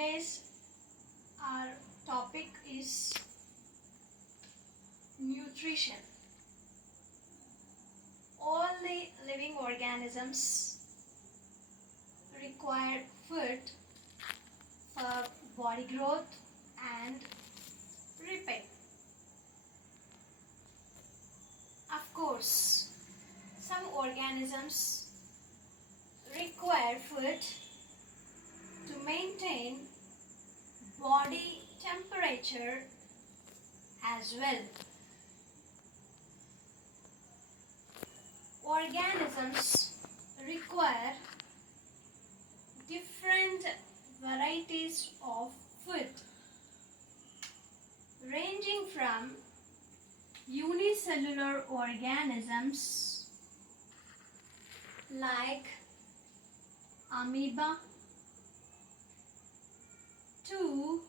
Today's our topic is nutrition. All the living organisms require food for body growth and repair. Of course, some organisms require food to maintain body temperature as well. Organisms require different varieties of food, ranging from unicellular organisms like amoeba to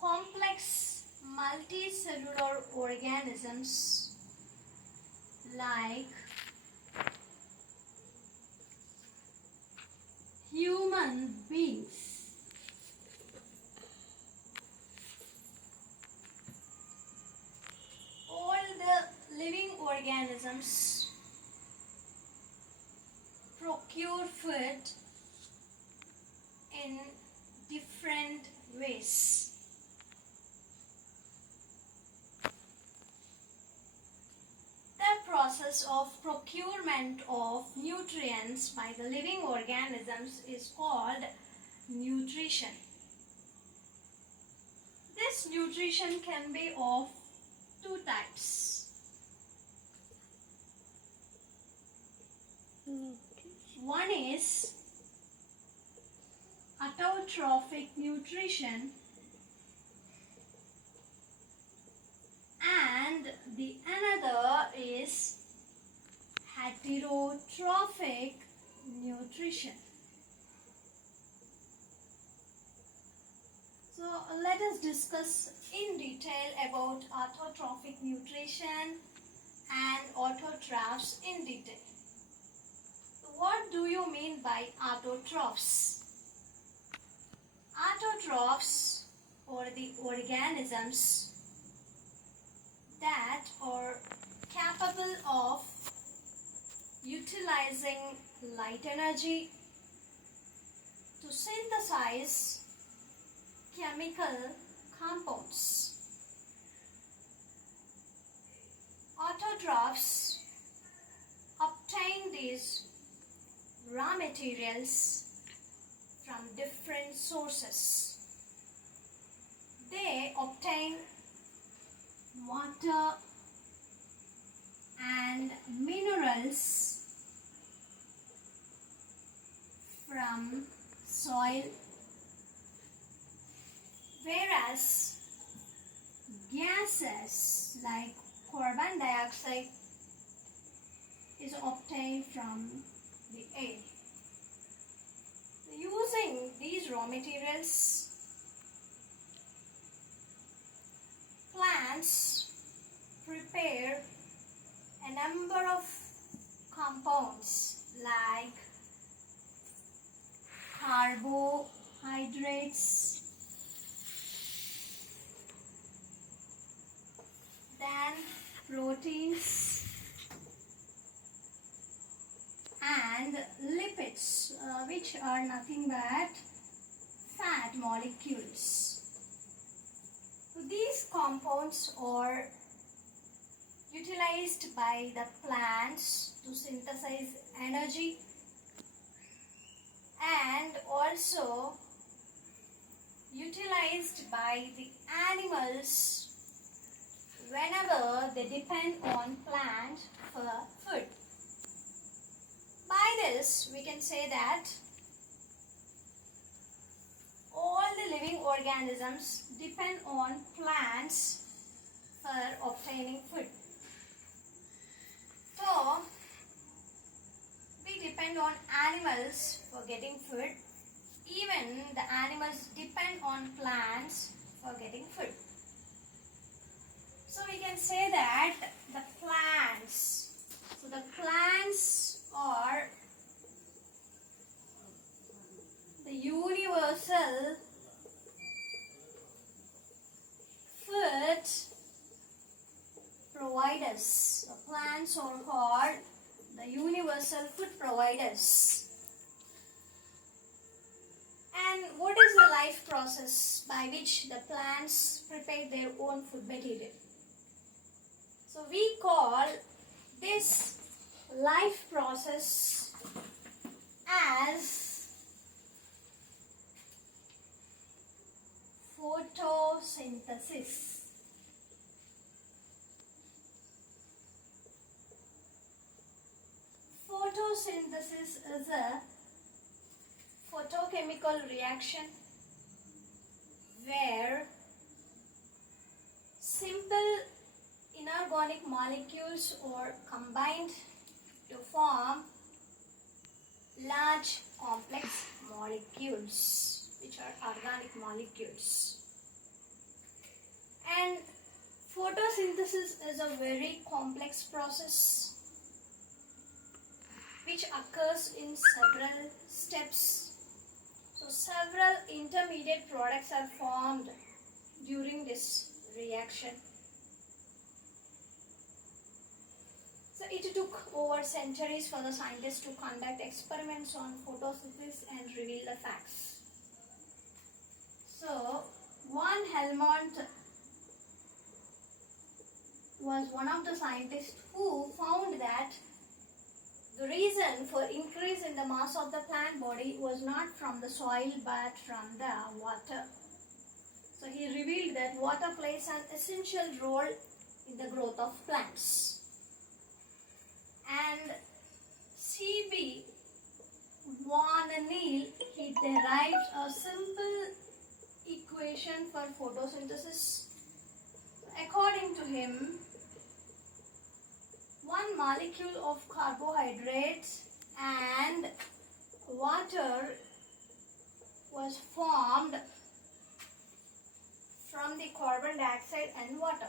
complex multicellular organisms like human beings. All the living organisms procure food in different ways. The process of procurement of nutrients by the living organisms is called nutrition. This nutrition can be of two types. One is autotrophic nutrition and the another is heterotrophic nutrition. So let us discuss in detail about autotrophic nutrition and autotrophs in detail. What do you mean by autotrophs? Autotrophs are the organisms that are capable of utilizing light energy to synthesize chemical compounds. Autotrophs obtain these raw materials from different sources. They obtain water and minerals from soil, whereas gases like carbon dioxide is obtained from the air. Using these raw materials, plants prepare a number of compounds like carbohydrates, then proteins and lipids, which are nothing but fat molecules. These compounds are utilized by the plants to synthesize energy and also utilized by the animals whenever they depend on plant for food. By this, we can say that all the living organisms depend on plants for obtaining food. So, we depend on animals for getting food. Even the animals depend on plants for getting food. So, we can say that the plants are the plants are called the universal food providers. And what is the life process by which the plants prepare their own food material? So we call this life process as photosynthesis. Photosynthesis is a photochemical reaction where simple inorganic molecules are combined to form large complex molecules, which are organic molecules. And photosynthesis is a very complex process which occurs in several steps. So several intermediate products are formed during this reaction. So it took over centuries for the scientists to conduct experiments on photosynthesis and reveal the facts. So von Helmont was one of the scientists who found that the reason for increase in the mass of the plant body was not from the soil but from the water. So he revealed that water plays an essential role in the growth of plants. And C.B. von Neil, he derived a simple equation for photosynthesis. According to him, one molecule of carbohydrates and water was formed from the carbon dioxide and water.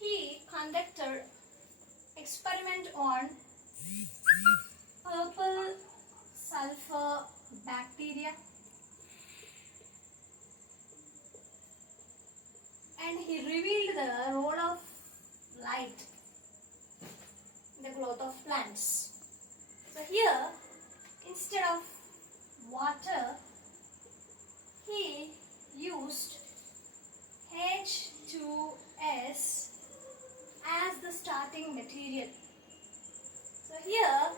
He conducted experiment on purple sulfur bacteria, and he revealed the role of light in the growth of plants. So here, instead of water, he used H2S as the starting material. So here,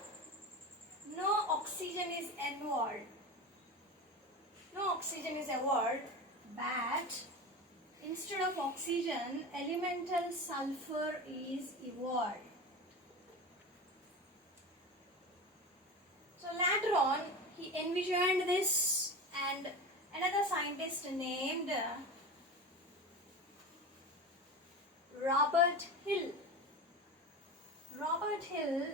no oxygen is involved. No oxygen is involved, but instead of oxygen, elemental sulfur is evolved. So later on, he envisioned this, and another scientist named Robert Hill. Robert Hill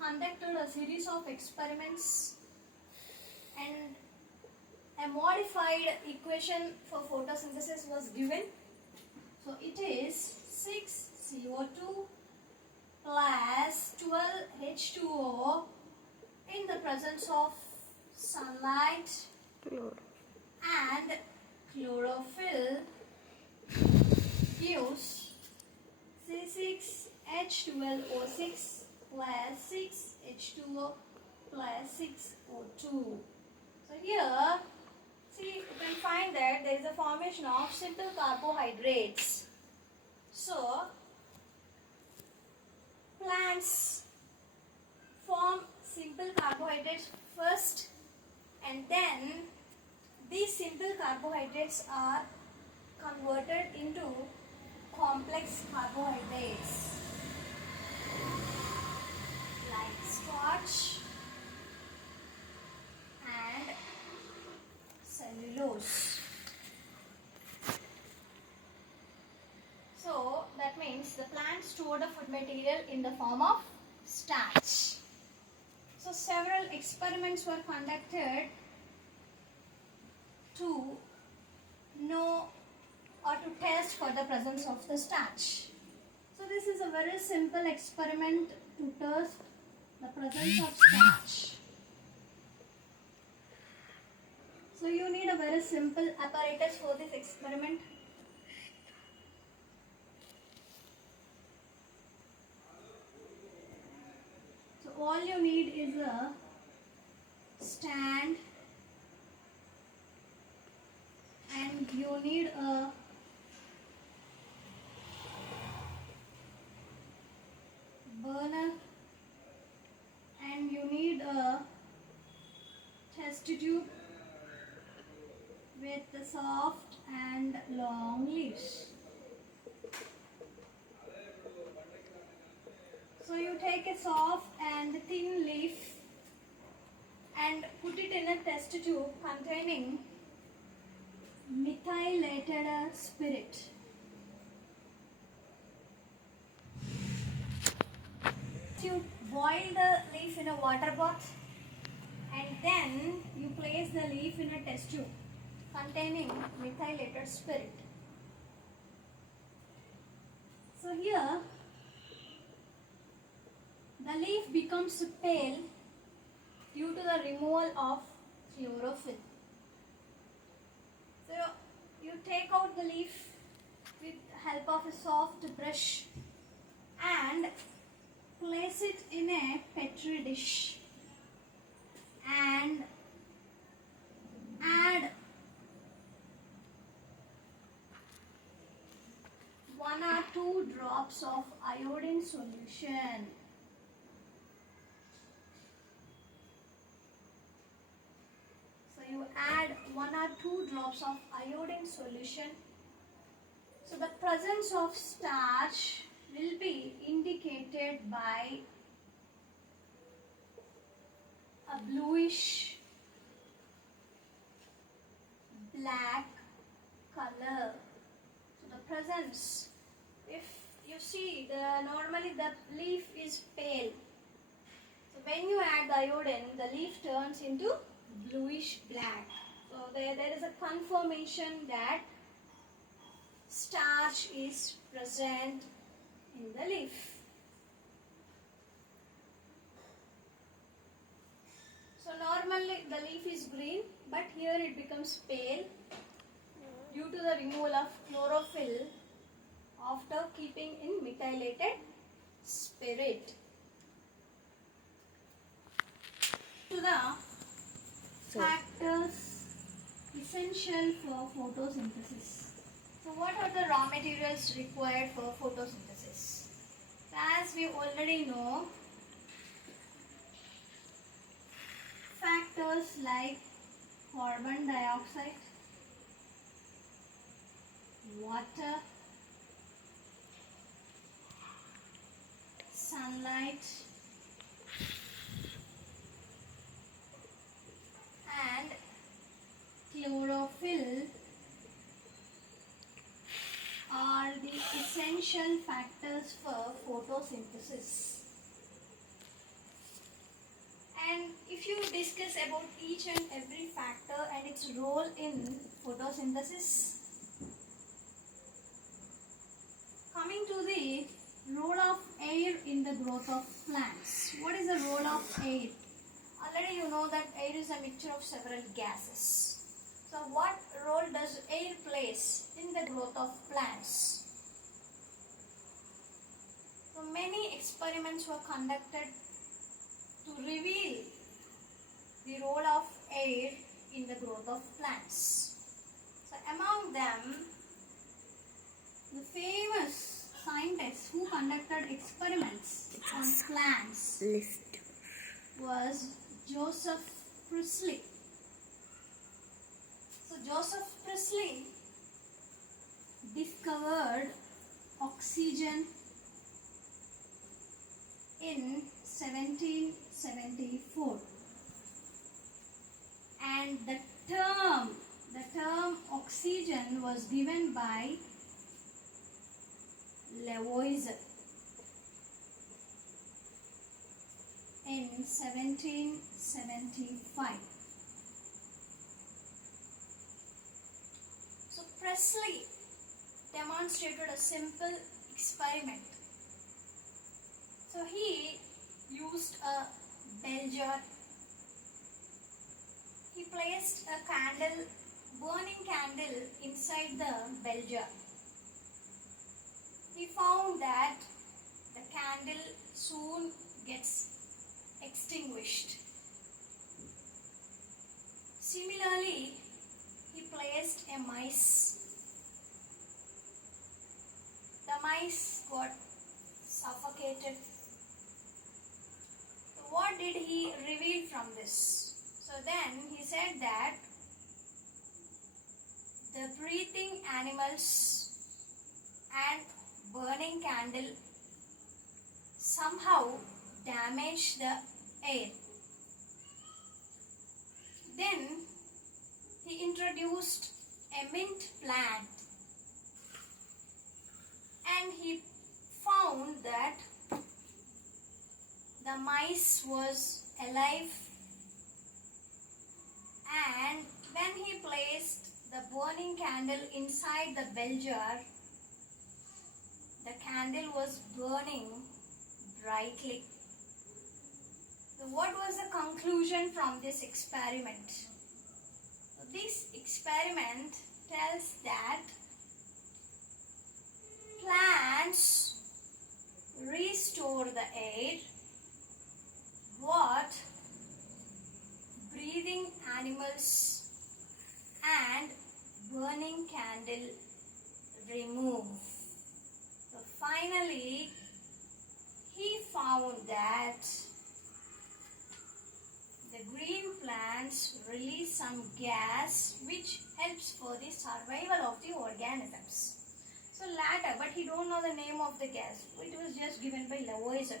conducted a series of experiments, and a modified equation for photosynthesis was given. So it is 6CO2 plus 12H2O in the presence of sunlight and chlorophyll gives C6H12O6 plus 6H2O plus 6O2. So here, see, you can find that there is a formation of simple carbohydrates. So plants form simple carbohydrates first, and then these simple carbohydrates are converted into complex carbohydrates like starch and cellulose. So that means the plant stored the food material in the form of starch. So several experiments were conducted to know or to test for the presence of the starch. So this is a very simple experiment to test the presence of starch. So you need a very simple apparatus for this experiment. all you need is a stand and you need a burner and you need a test tube with the soft and long leaves. So you take a soft and thin leaf and put it in a test tube containing methylated spirit. You boil the leaf in a water bath and then you place the leaf in a test tube containing methylated spirit. So here the leaf becomes pale due to the removal of chlorophyll. So you take out the leaf with the help of a soft brush and place it in a petri dish and add 1 or 2 drops of iodine solution. So you add 1 or 2 drops of iodine solution. So the presence of starch will be indicated by a bluish black color. So the presence, if you see, normally the leaf is pale. So when you add the iodine, the leaf turns into bluish black. So there is a confirmation that starch is present in the leaf. So normally the leaf is green, but here it becomes pale due to the removal of chlorophyll after keeping in methylated spirit. To the factors essential for photosynthesis. So what are the raw materials required for photosynthesis? As we already know, factors like carbon dioxide, water, sunlight, and chlorophyll are the essential factors for photosynthesis. And if you discuss about each and every factor and its role in photosynthesis, coming to the role of air in the growth of plants. What is the role of air? Already you know that air is a mixture of several gases. So what role does air plays in the growth of plants? So many experiments were conducted to reveal the role of air in the growth of plants. So among them, the famous scientist who conducted experiments on plants was Joseph Priestley. So Joseph Priestley discovered oxygen in 1774, and the term oxygen was given by Lavoisier in 1775. So Priestley demonstrated a simple experiment. So he used a bell jar. He placed a burning candle inside the bell jar. He found that the candle soon gets extinguished. Similarly, he placed a mice. The mice got suffocated. So what did he reveal from this? So then he said that the breathing animals and burning candle somehow damage the air. Then he introduced a mint plant and he found that the mice was alive, and when he placed the burning candle inside the bell jar, the candle was burning brightly. So what was the conclusion from this experiment? So this experiment tells that plants restore the air, what breathing animals and burning candle remove. So finally, he found that the green plants release some gas which helps for the survival of the organisms. So later, but he don't know the name of the gas. It was just given by Lavoisier.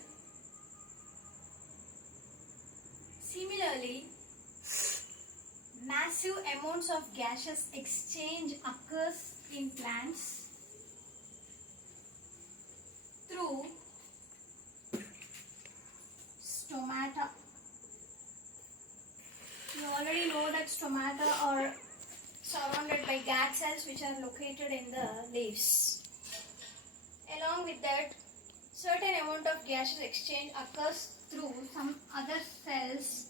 Similarly, massive amounts of gaseous exchange occurs in plants through stomata. You already know that stomata are surrounded by guard cells which are located in the leaves. Along with that, certain amount of gaseous exchange occurs through some other cells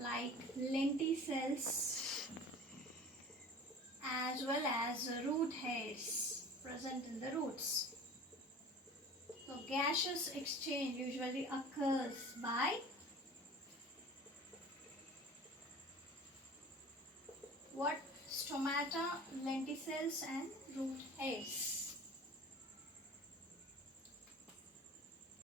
like lenticels as well as root hairs present in the roots. So gaseous exchange usually occurs by what? Stomata, lenticels and root hairs.